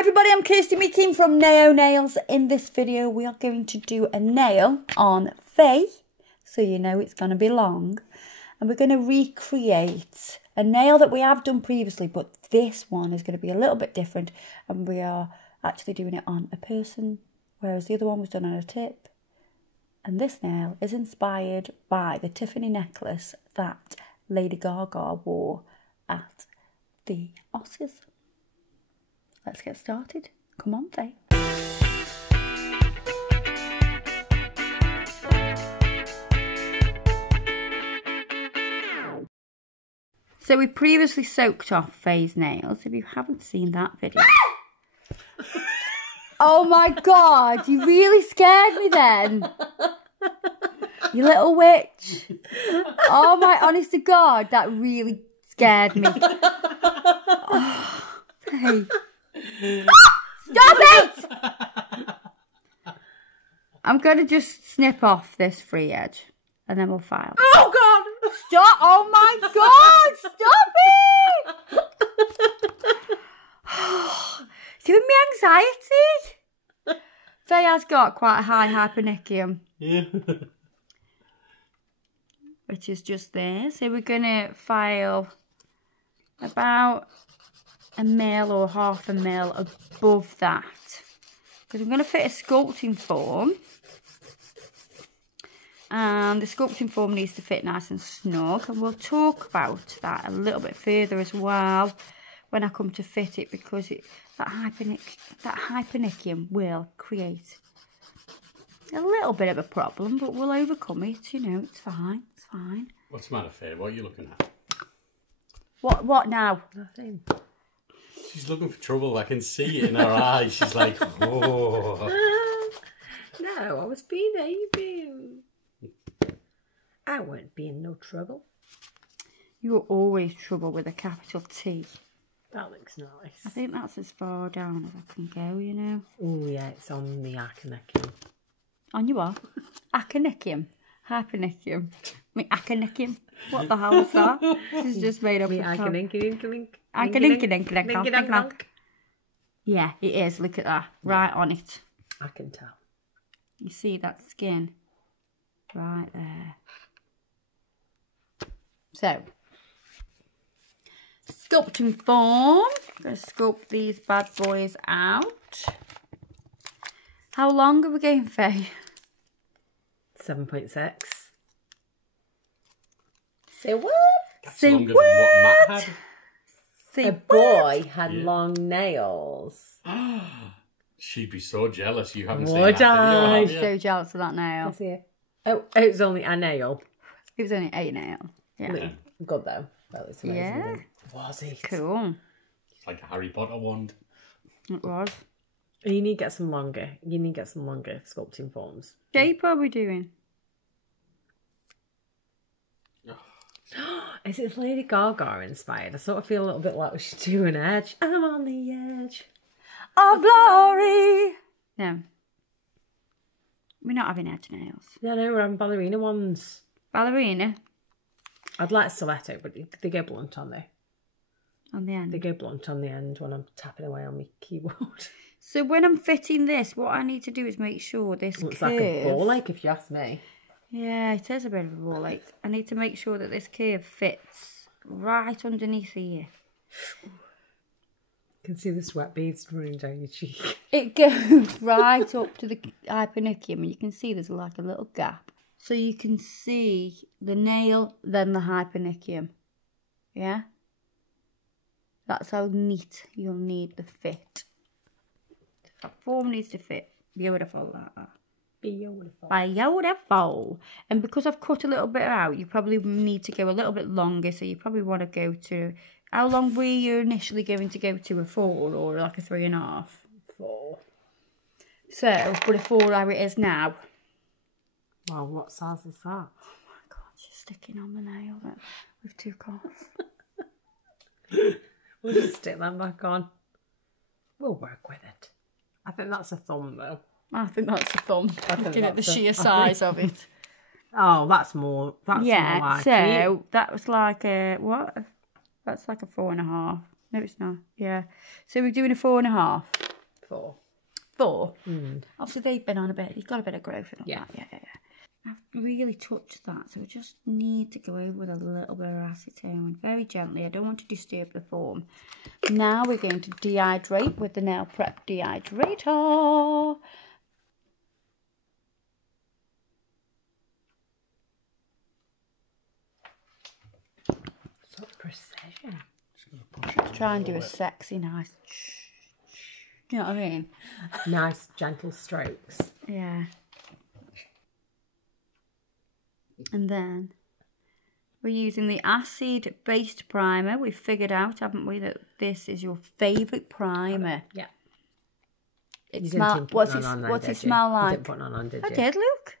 everybody, I'm Kirsty Meakin from Nao Nails. In this video we are going to do a nail on Faye, so you know it's going to be long, and we're going to recreate a nail that we have done previously, but this one is going to be a little bit different, and we are actually doing it on a person, whereas the other one was done on a tip. And this nail is inspired by the Tiffany necklace that Lady Gaga wore at the Oscars. Let's get started. Come on, Faye. So we previously soaked off Faye's nails. If you haven't seen that video. Oh my God, you really scared me then. You little witch. Oh my, honest to God, that really scared me. Oh, Faye. Stop it! I'm going to just snip off this free edge and then we'll file. Oh God! Stop! Oh my God! Stop it! It's giving me anxiety. Faye has got quite a high hypernicum. Yeah. Which is just there. So we're going to file about a mil or half a mil above that, because I'm going to fit a sculpting form, and the sculpting form needs to fit nice and snug, and we'll talk about that a little bit further as well when I come to fit it, because that hypernicum will create a little bit of a problem, but we'll overcome it. You know, it's fine. It's fine. What's the matter, Faye? What are you looking at? What now? Nothing. She's looking for trouble. I can see it in her eyes. She's like, oh. No, I was behaving. I won't be in no trouble. You are always trouble with a capital T. That looks nice. I think that's as far down as I can go, you know. Oh yeah, it's on the acronym. On you are? Acronym. Hypernicum. Me acronym. What the hell is that? This is just made up of Yeah, it is. Look at that. Right on it. I can tell. You see that skin? Right there. So, sculpting form. I'm going to sculpt these bad boys out. How long are we going, Faye? 7.6. Say what? That's Say longer what? than what Matt had. Say A boy had long nails. She'd be so jealous. You haven't seen Would that video, I? have I'm you? so jealous of that nail. I see it. Oh, it was only a nail. It was only a nail. Yeah. Yeah. Good though. That looks amazing. Yeah. Was it? Cool. It's like a Harry Potter wand. It was. You need to get some longer. You need to get some longer sculpting forms. Shape are we doing? Is it Lady Gaga inspired? I sort of feel a little bit like we should do an edge. I'm on the edge Of glory. No. We're not having edge nails. No, we're having ballerina ones. Ballerina I'd like stiletto, but they go blunt on there. on the end. They go blunt on the end when I'm tapping away on my keyboard. So when I'm fitting this, what I need to do is make sure this Looks curve... like a ball ache if you ask me. Yeah, it is a bit of a ball ache. I need to make sure that this curve fits right underneath here. You can see the sweat beads running down your cheek. It goes right up to the hypernicum, and you can see there's like a little gap. So you can see the nail, then the hypernicum. Yeah? That's how neat you'll need the fit. That form needs to fit. Beautiful, that. Beautiful. Beautiful. And because I've cut a little bit out, you probably need to go a little bit longer. So you probably want to go to... How long were you initially going to go to? A 4 or like a 3.5? 4. So, but a 4 how it is now. Well, what size is that? Oh my God, she's sticking on the nail then, with 2 cuts. We'll just stick them back on. We'll work with it. I think that's a thumb though. I think that's a thumb, looking at the that's a- sheer size of it. Oh, that's more. That's Yeah, more like so it. that was like a, what? That's like a 4.5. No, it's not. Yeah. So we're doing a 4.5. 4. 4. Obviously they've been on a bit. You've got a bit of growth in Yeah. that. Yeah. I've really touched that, so I just need to go over with a little bit of acetone, very gently. I don't want to disturb the form. Now we're going to dehydrate with the Nail Prep dehydrator. Such precision. Try and do a sexy, nice. You know what I mean? Nice, gentle strokes. Yeah. And then we're using the acid-based primer. We've figured out, haven't we, that this is your favourite primer. Yeah. It You smell. didn't put What's none it? on then, What's did it you? smell You like? didn't put none on, did I you? did. Look,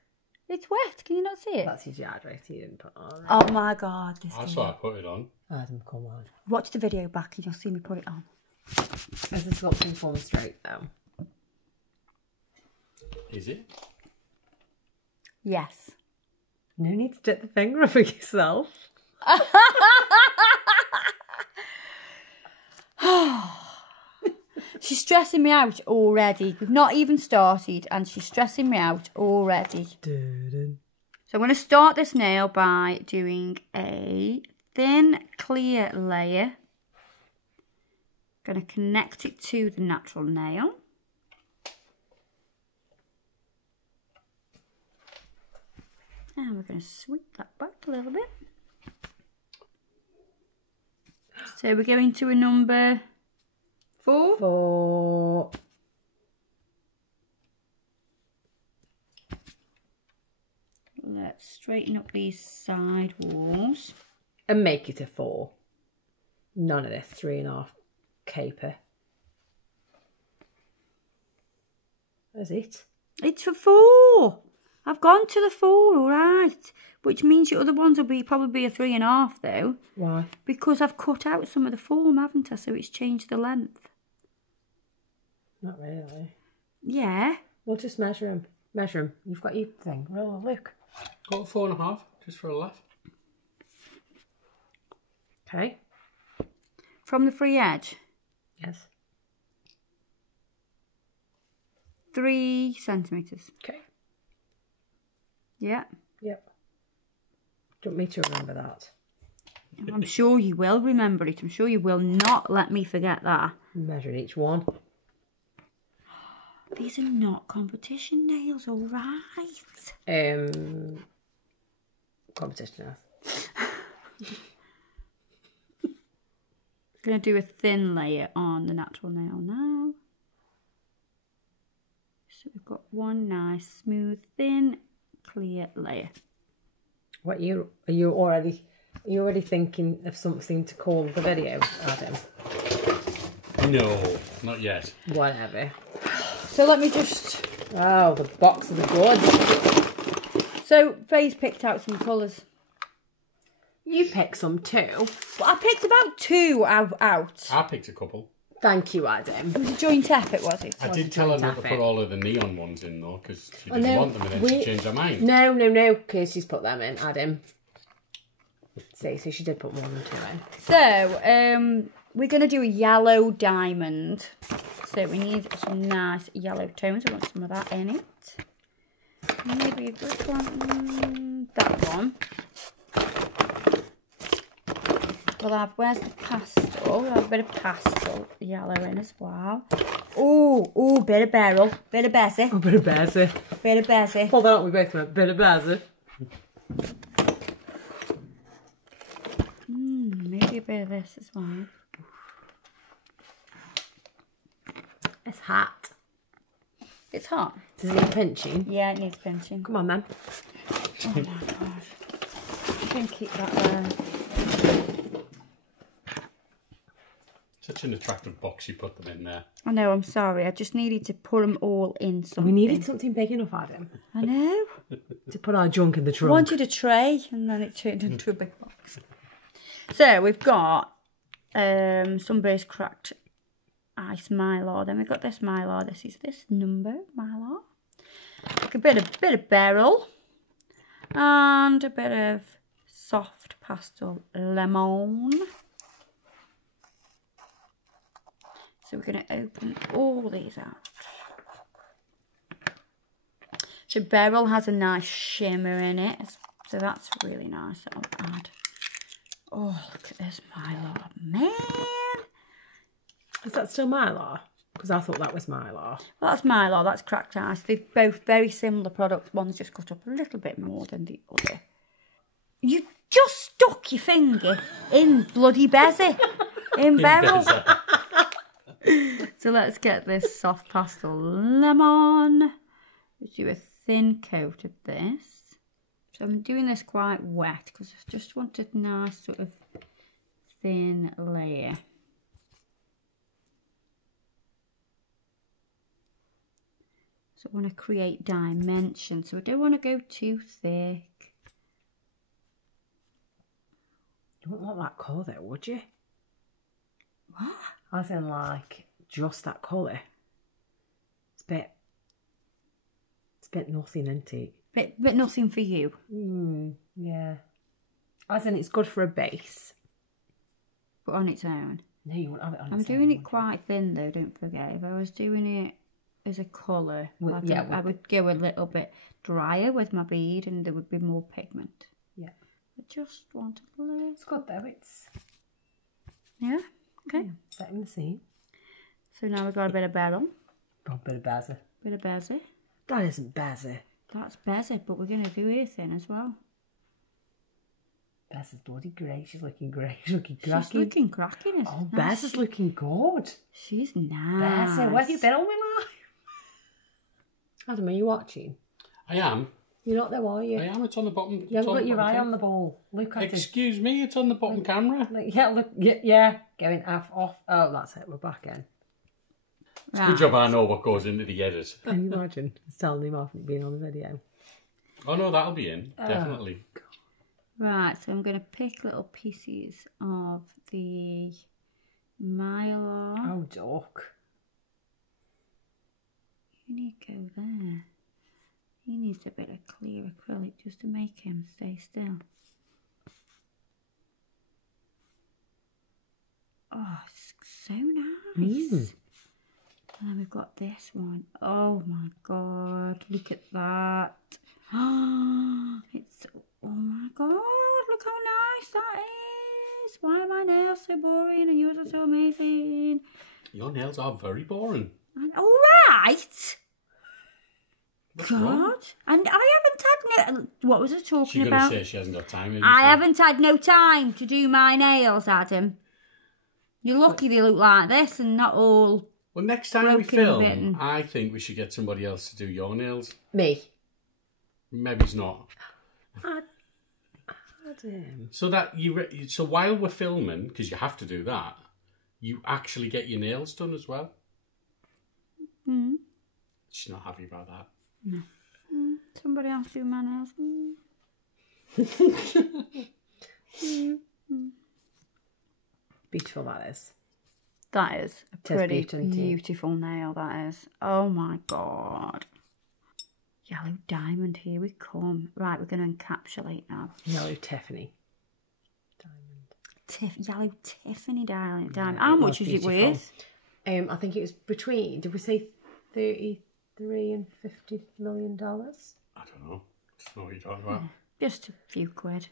it's wet. Can you not see it? That's your dehydrator. You didn't put on. Oh my god! This That's thing. why I put it on. Adam, come on. Watch the video back and you'll see me put it on. Is the sculpting form straight though? Is it? Yes. No need to stick the finger over yourself. She's stressing me out already. We've not even started and she's stressing me out already. So I'm going to start this nail by doing a thin clear layer. Going to connect it to the natural nail. And we're going to sweep that back a little bit. So we're going to a number 4. 4. Let's straighten up these side walls. And make it a 4. None of this 3.5 caper. That's it. It's for 4. I've gone to the 4, all right. Which means your other ones will probably be a 3.5 though. Why? Because I've cut out some of the form, haven't I? So it's changed the length. Not really. Yeah. We'll just measure them. Measure them. You've got your thing. Roll, look. Got 4.5, just for a laugh. Okay. From the free edge, Yes. 3 centimetres. Okay. Yeah. Yep. Do you want me to remember that? I'm sure you will remember it. I'm sure you will not let me forget that. Measure each one. These are not competition nails, all right. Competition earth. Going to do a thin layer on the natural nail now. So we've got one nice, smooth, thin, clear layer. What are you already thinking of something to call the video, Adam? No, not yet. Whatever. So let me just... Oh, the box of the goods. So Faye's picked out some colours. You pick some too. Well, I picked about 2 out. I picked a couple. Thank you, Adam. It was a joint effort, was it? I did tell her not to put all of the neon ones in though, because she didn't no, want them and then she changed her mind. No, Kirsty's put them in, Adam. See, so she did put 1 and 2 in. So, we're going to do a yellow diamond. So we need some nice yellow tones. I want some of that in it. Maybe this one, that one. We'll have, where's the pastel? We'll have a bit of pastel yellow in as well. Ooh, bit of beryl, bit of bezzy. A bit of bezzy. Bit of bezzy. Hold on, we both went, bit of bezzy. Maybe a bit of this as well. It's hot. It's hot. Does it need pinching? Yeah, it needs pinching. Come on, then. Oh my gosh. I can keep that there. Such an attractive box you put them in there. I know, I'm sorry. I just needed to put them all in something. We needed something big enough, Adam, I know. to put our junk in the I trunk. wanted a tray and then it turned into a big box. So we've got Sunburst Cracked Ice Mylar. Then we've got this Mylar. This is this number Mylar. Like a bit of beryl and a bit of soft pastel lemon. So we're going to open all these out. So Beryl has a nice shimmer in it. So that's really nice. That'll add. Oh, look at this Mylar. Man! Is that still Mylar? Because I thought that was Mylar. Well, that's Mylar, that's cracked ice. They're both very similar products. One's just cut up a little bit more than the other. You just stuck your finger in bloody Bezzy. In Beryl. So let's get this soft pastel lemon. Let's do a thin coat of this. So I'm doing this quite wet because I just wanted a nice sort of thin layer. So I want to create dimension, so I don't want to go too thick. You wouldn't want that colour though, would you? What? As in like just that colour. It's a bit nothing, isn't it? Bit nothing for you. Yeah. As in it's good for a base. But on its own. No, you won't have it on I'm its doing own. it quite thin though, don't forget. If I was doing it as a colour, Well, I would go a little bit drier with my bead and there would be more pigment. Yeah. I just want a little. It's good though, it's Yeah? Okay. setting the scene. So now we've got a bit of Beryl, Got a bit of Bazza. bit of Bezzy. That isn't Bazza. That's Bezzy, but we're going to do her thin as well. Bazza's bloody great. She's looking great. She's looking She's cracking. looking cracking. Isn't Oh, she? Bazza's looking good. She's nice. Bazza, where have you been all my life? Adam, are you watching? I am. You're not there, are you? I am. It's on the bottom. You haven't got your eye on the ball. Look at it. Excuse me, it's on the bottom camera. Like, yeah, look. Yeah. Going off. Oh, that's it. We're back in. Right. Good job I know what goes into the edit. Can you imagine? It's telling him off being on the video. Oh no, that'll be in. Definitely. Right, so I'm going to pick little pieces of the Mylar. Oh, duck. You need to go there. He needs a bit of clear acrylic just to make him stay still. Oh, it's so nice. And then we've got this one. Oh my god, look at that. It's, oh my god, look how nice that is. Why are my nails so boring and yours are so amazing? Your nails are very boring. And, all right. What's wrong? God. And I haven't had no... What was I talking She's going to about? say she hasn't got time. isn't I she? haven't had no time to do my nails, Adam. You're lucky they look like this and not all... Well, next time we broken a film, bit and- I think we should get somebody else to do your nails. Me. Maybe it's not. Adam. So that so while we're filming, because you have to do that, you actually get your nails done as well. Mm. She's not happy about that. Somebody else do my nails. Beautiful that is. That is a Tis pretty beautiful. beautiful nail, that is. Oh my god. Yellow diamond, here we come. Right, we're going to encapsulate now. Yellow Tiffany. Diamond. Yellow Tiffany diamond. Yeah, How it much was is it beautiful. worth? I think it was between, did we say 33 and $50 million? I don't know. I don't know what you're talking about. Just a few quid.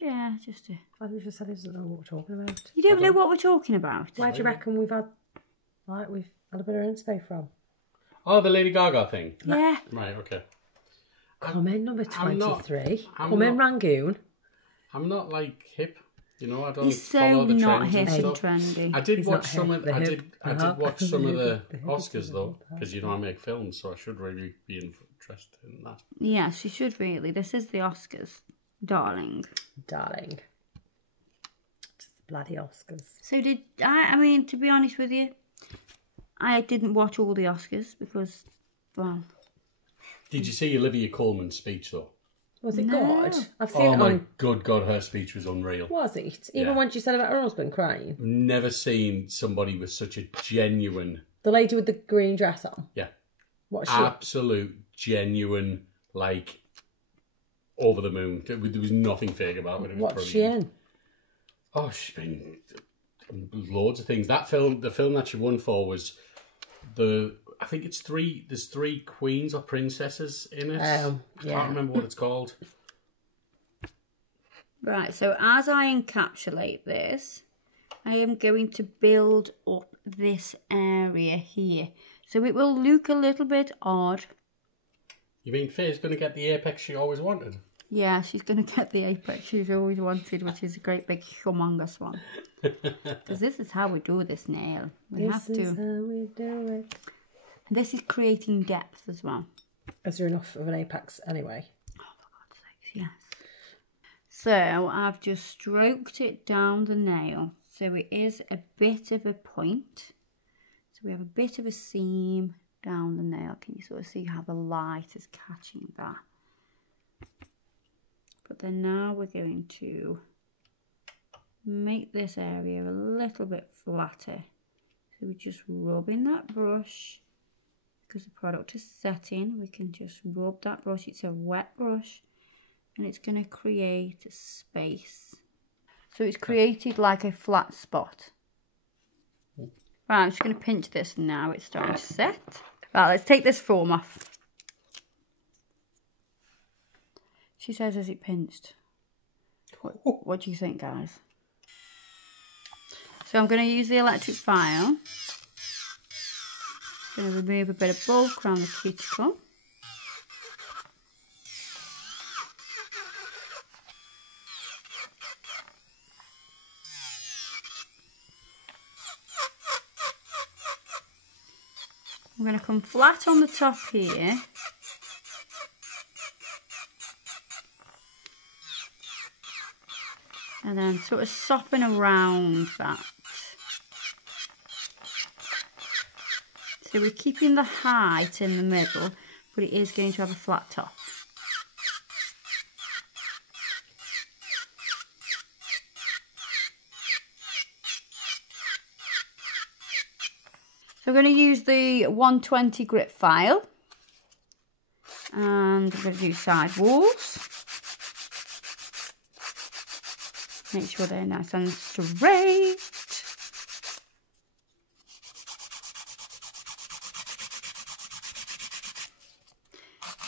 Yeah, just a... I just said I don't know what we're talking about. You don't know what we're talking about? Where do you reckon we've had a bit of inspo from? Oh, the Lady Gaga thing. Yeah. Right, okay. Come in number I'm not- 23. I'm Come in not- Rangoon. I'm not like hip, you know. I don't He's follow so the not trends hip and and stuff. trendy. I did He's watch not some hip, of. the I hip. did. I Uh-huh. did watch some of the The hip is Oscars the though, hip. because you know I make films, so I should really be interested in that. Yes, you should really. This is the Oscars, darling. Darling. Just the bloody Oscars. So did I mean, to be honest with you, I didn't watch all the Oscars because, well, Did you see Olivia Colman's speech though? Was it No. good? I've seen Oh it my on... good God, her speech was unreal. Was it? Even Yeah. when she said about her husband crying. Never seen somebody with such a genuine, The lady with the green dress on. yeah, What's she? absolute genuine, like over the moon. There was nothing fake about it. It was What's she brilliant. in? Oh, she's been loads of things. That film, the film that she won for was I think it's there's 3 queens or princesses in it. I can't remember what it's called. Right, so as I encapsulate this, I am going to build up this area here. So it will look a little bit odd. You mean Faye's going to get the apex she always wanted? Yeah, she's going to get the apex she's always wanted, which is a great big humongous one. Because this is how we do this nail. This is how we do it. And this is creating depth as well. Is there enough of an apex anyway? Oh, for God's sakes, yes. So I've just stroked it down the nail. So it is a bit of a point. So we have a bit of a seam down the nail. Can you sort of see how the light is catching that? But then now we're going to make this area a little bit flatter. So we're just rubbing that brush. Because the product is setting, we can just rub that brush. It's a wet brush. And it's going to create a space. So it's created like a flat spot. Right, I'm just going to pinch this now. It's starting to set. Right, let's take this foam off. She says, is it pinched? What do you think, guys? So I'm going to use the electric file. Going to remove a bit of bulk around the cuticle. I'm going to come flat on the top here. And then sort of soften around that. So we're keeping the height in the middle, but it is going to have a flat top. So we're going to use the 120 grit file. And we're going to do side walls. Make sure they're nice and straight.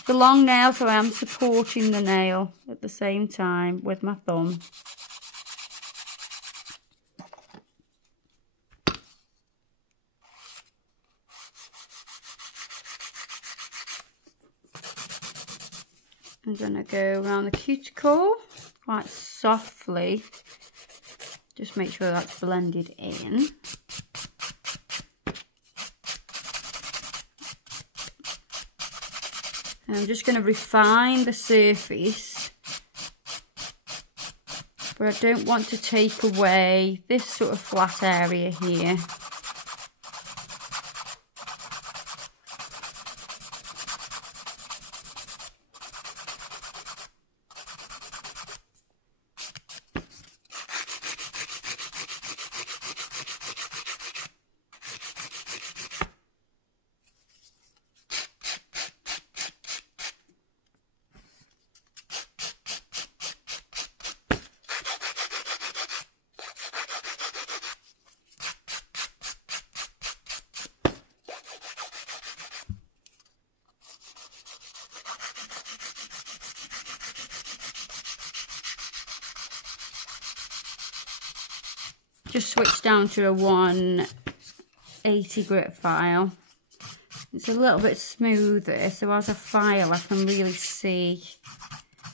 The long nail, so I am supporting the nail at the same time with my thumb. I'm going to go around the cuticle quite softly. Just make sure that's blended in. And I'm just going to refine the surface. But I don't want to take away this sort of flat area here. Just switch down to a 180 grit file. It's a little bit smoother, so as I file I can really see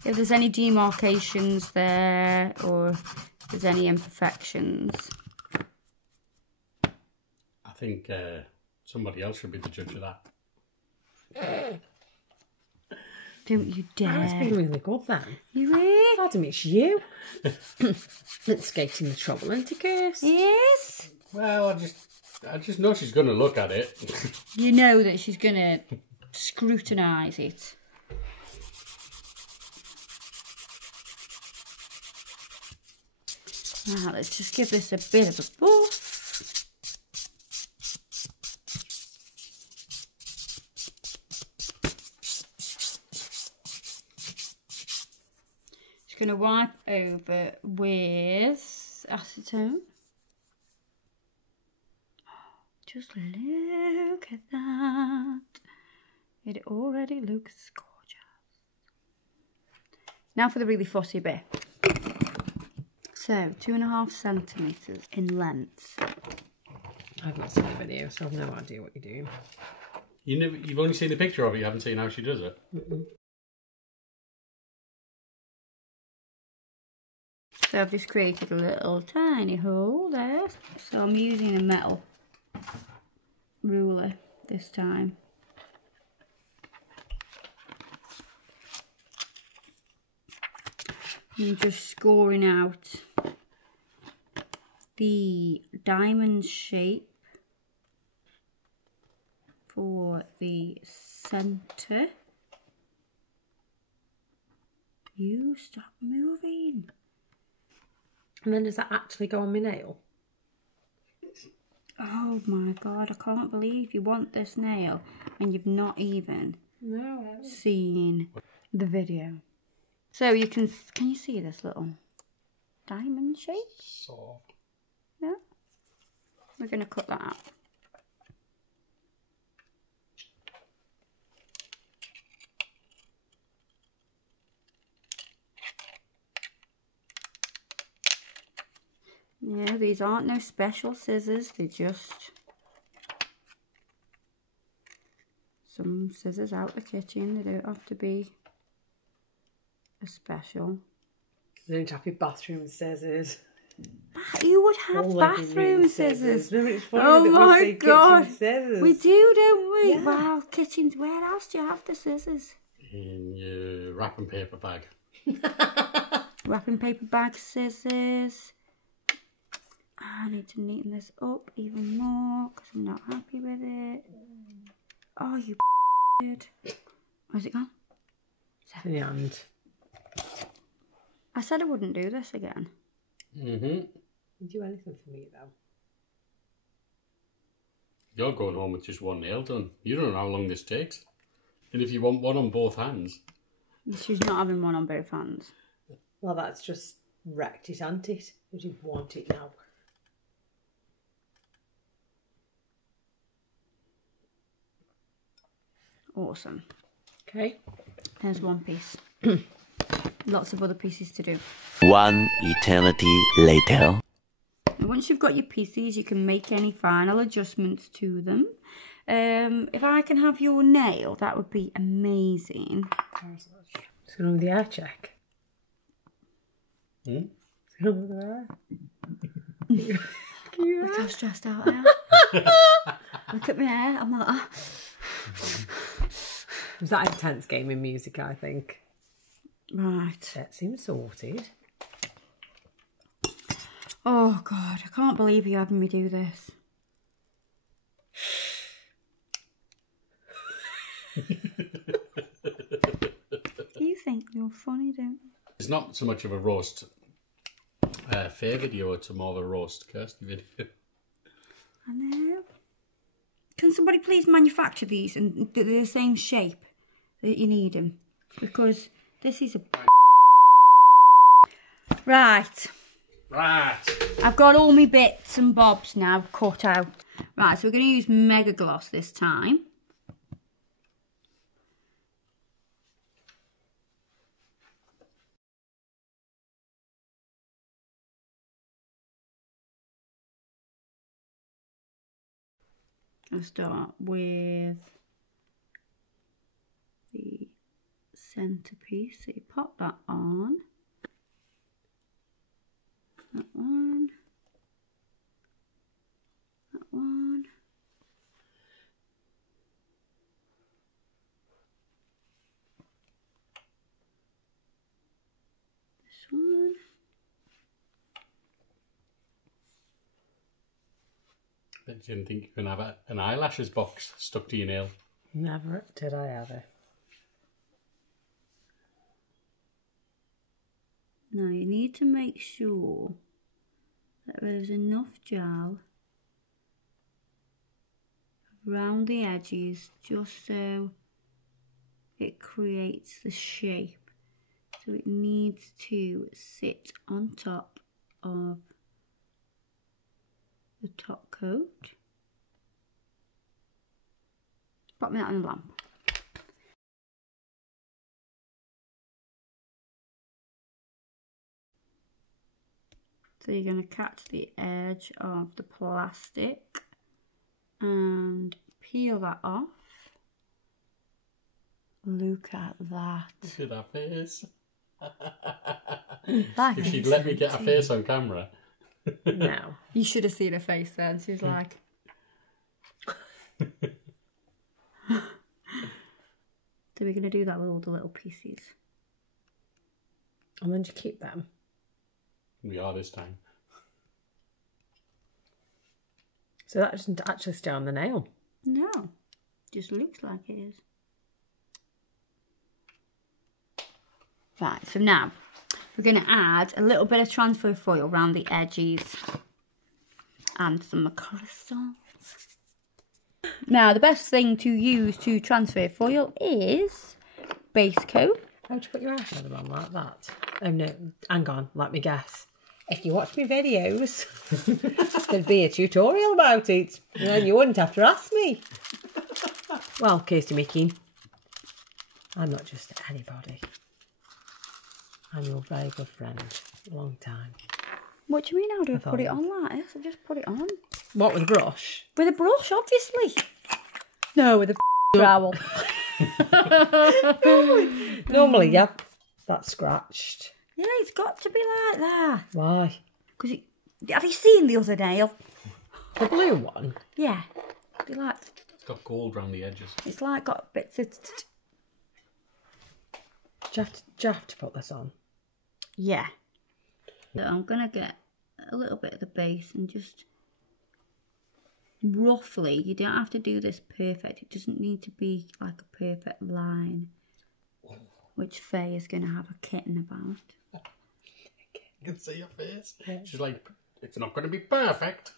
if there's any demarcations there or if there's any imperfections. I think somebody else should be the judge of that. Don't you dare. That's been really good then. You really? Adam, it's you. That's skating the trouble, isn't it, Kirst? Yes. Well, I just know she's going to look at it. You know that she's going to scrutinise it. Now let's just give this a bit of a buff. Just going to wipe over with acetone. Just look at that. It already looks gorgeous. Now for the really fussy bit. So, 2.5 centimetres in length. I've not seen the video, so I've no idea what you're doing. You've only seen the picture of it, you haven't seen how she does it? So I've just created a little tiny hole there. So I'm using a metal ruler this time. I'm just scoring out the diamond shape for the centre. You stop moving. And then does that actually go on my nail? Oh my god, I can't believe you want this nail and you've not even seen the video. So you can you see this little diamond shape? Sort of. Yeah. We're going to cut that out. Yeah, these aren't no special scissors, they're just some scissors out the kitchen. They don't have to be a special. You don't have your bathroom scissors. You would have All bathroom scissors. No, it's funny Oh that my we say god, kitchen scissors. we do, don't we? Yeah. Wow, kitchens. Where else do you have the scissors? In your wrapping paper bag. Wrapping paper bag scissors. I need to neaten this up even more because I'm not happy with it. Oh, you did. Where's it gone? To the end. I said I wouldn't do this again. You do anything for me though. You're going home with just one nail done. You don't know how long this takes. And if you want one on both hands. She's not having one on both hands. Well, that's just wrecked it, hasn't it? You do want it now. Awesome. Okay. There's one piece. Lots of other pieces to do. One eternity later. And once you've got your pieces, you can make any final adjustments to them. If I can have your nail, that would be amazing. What's going on with the air check? What's going on with the hair? Look how stressed out I am. Look at my hair. I'm like, ah. Was that a tense game in music, I think? Right. That seems sorted. Oh, God. I can't believe you're having me do this. You think you're funny, don't you? It's not so much of a roast Faye video, it's more of a roast Kirsty video. I know. Can somebody please manufacture these and they're the same shape that you need them? Because this is a... Right. Right. I've got all my bits and bobs now cut out. Right, so we're going to use Mega Gloss this time. I'll start with the centerpiece. So you pop that on. That one. That one. This one. I didn't think you can have an eyelashes box stuck to your nail. Never did I ever. Now you need to make sure that there's enough gel around the edges just so it creates the shape. So it needs to sit on top of the top coat. Pop me that in the lamp. So you're going to catch the edge of the plastic and peel that off. Look at that. Look at that face. That If she'd is let me get a empty. face on camera. No. You should have seen her face then. She was like... So we're going to do that with all the little pieces. And then do you keep them? We are this time. So that doesn't actually stay on the nail. No, just looks like it is. Right, so now we're going to add a little bit of transfer foil around the edges and some crystals. Now, the best thing to use to transfer foil is base coat. How'd you put your eyeshadow on like that? Oh no, hang on, let me guess. If you watch my videos, there'd be a tutorial about it. And then you wouldn't have to ask me. Well, Kirsty Mickey, I'm not just anybody. I'm your very good friend. A long time. What do you mean, how do I put it on like this? I just put it on. What, with a brush? With a brush, obviously. No, with a trowel. Normally, yeah, that's scratched. Yeah, it's got to be like that. Why? Because have you seen the other nail? The blue one? Yeah. Be like, It's got gold around the edges. it's like got bits of... Do you have to put this on? Yeah. So I'm going to get a little bit of the base and just roughly, you don't have to do this perfect. It doesn't need to be like a perfect line, which Faye is going to have a kitten about. You can see your face. She's like, it's not going to be perfect.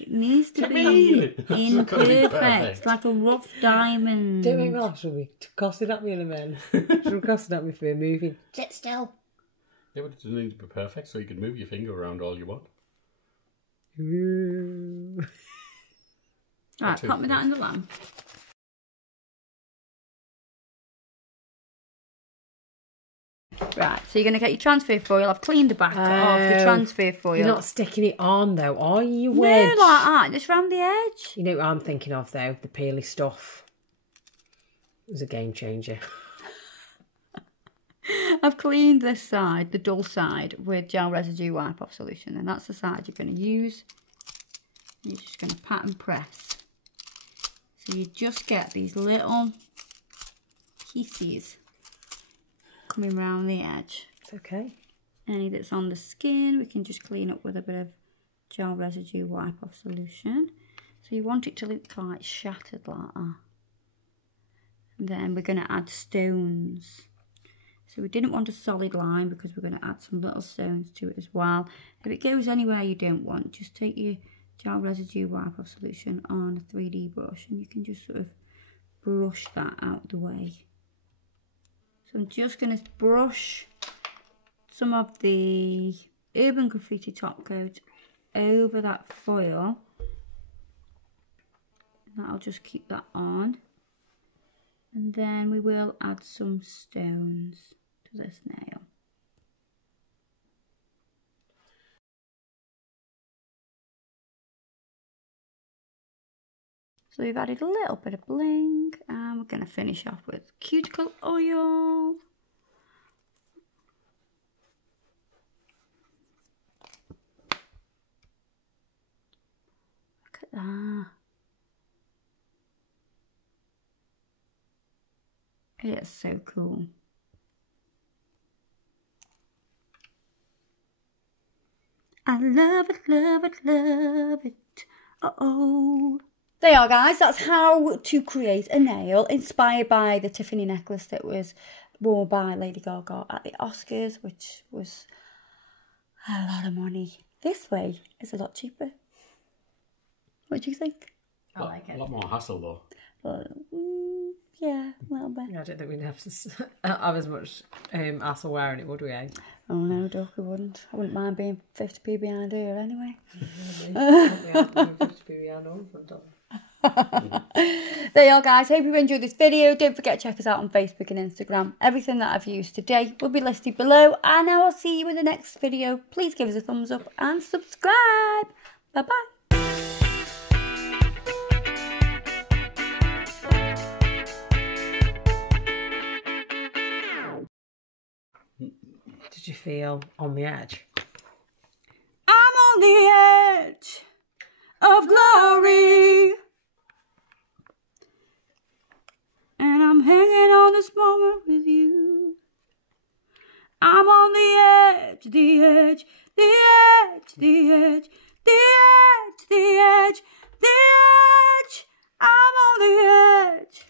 It needs to What do be you mean? It's not gonna be imperfect, perfect. like a rough diamond. Don't make me laugh, she'll be cussing at me in a minute. She'll be cussing at me for moving. Sit still. Yeah, but it doesn't need to be perfect, so you can move your finger around all you want. Ooh. Right, pop me that in the lamp. Right, so you're going to get your transfer foil. I've cleaned the back of the transfer foil. You're not sticking it on though, are you? No, Wedge? like that, just round the edge. You know what I'm thinking of though? The peely stuff. It was a game changer. I've cleaned this side, the dull side, with gel residue wipe off solution, and that's the side you're going to use. You're just going to pat and press. So you just get these little pieces coming round the edge. It's okay. Any that's on the skin, we can just clean up with a bit of gel residue wipe off solution. So you want it to look quite shattered like that. And then we're going to add stones. So we didn't want a solid line because we're going to add some little stones to it as well. If it goes anywhere you don't want, just take your gel residue wipe off solution on a 3D brush and you can just sort of brush that out the way. So I'm just going to brush some of the Urban Graffiti top coat over that foil. And that'll just keep that on. And then we will add some stones to this nail. So we've added a little bit of bling and we're going to finish off with cuticle oil. Look at that. It is so cool. I love it, love it, love it. Uh-oh. There you are, guys. That's how to create a nail inspired by the Tiffany necklace that was worn by Lady Gaga at the Oscars, which was a lot of money. This way is a lot cheaper. What do you think? I like it. A lot more hassle though. Yeah, a little bit. I don't think we'd have to have as much hassle wearing it, would we, eh? Oh no, Doc, I wouldn't. I wouldn't mind being 50p behind her anyway. There you are, guys. Hope you enjoyed this video. Don't forget to check us out on Facebook and Instagram. Everything that I've used today will be listed below, and I will see you in the next video. Please give us a thumbs up and subscribe. Bye-bye. Did you feel on the edge? I'm on the edge of glory, and I'm hanging on this moment with you. I'm on the edge, the edge, the edge, the edge, the edge, the edge, the edge. I'm on the edge.